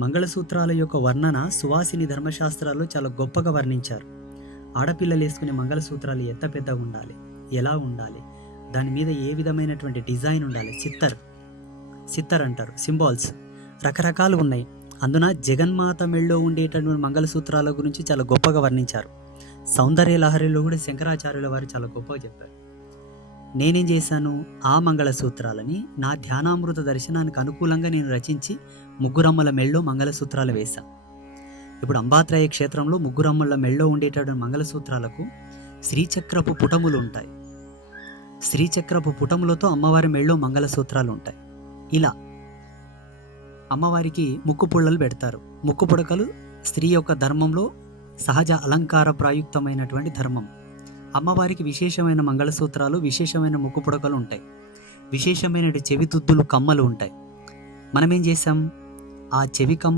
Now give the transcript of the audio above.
మంగళసూత్రాల యొక్క వర్ణన సువాసిని ధర్మశాస్త్రాల్లో చాలా గొప్పగా వర్ణించారు. ఆడపిల్లలు వేసుకునే మంగళసూత్రాలు ఎంత పెద్దగా ఉండాలి, ఎలా ఉండాలి, దాని మీద ఏ విధమైనటువంటి డిజైన్ ఉండాలి, సిత్తర్ అంటారు, సింబాల్స్ రకరకాలు ఉన్నాయి. అందున జగన్మాత మెళ్ళో ఉండేటటువంటి మంగళసూత్రాల గురించి చాలా గొప్పగా వర్ణించారు. సౌందర్య లహరిలో కూడా శంకరాచార్యుల వారు చాలా గొప్పగా చెప్పారు. నేనేం చేశాను, ఆ మంగళసూత్రాలని నా ధ్యానామృత దర్శనానికి అనుకూలంగా నేను రచించి ముగ్గురమ్మల మెళ్ళో మంగళసూత్రాలు వేశాను. ఇప్పుడు అంబాత్రయ క్షేత్రంలో ముగ్గురమ్మల మెళ్ళో ఉండేటటువంటి మంగళసూత్రాలకు శ్రీచక్రపు పుటములు ఉంటాయి. శ్రీచక్రపు పుటములతో అమ్మవారి మెళ్ళో మంగళసూత్రాలు ఉంటాయి. ఇలా అమ్మవారికి ముక్కు పుళ్ళలు పెడతారు. ముక్కు పుడకలు స్త్రీ యొక్క ధర్మంలో సహజ అలంకార ప్రాయుక్తమైనటువంటి ధర్మం. అమ్మవారికి విశేషమైన మంగళసూత్రాలు, విశేషమైన ముక్కు పుడకలు ఉంటాయి, విశేషమైన చెవితుద్దులు, కమ్మలు ఉంటాయి. మనమేం చేసాం, ఆ చెవి కమ్మ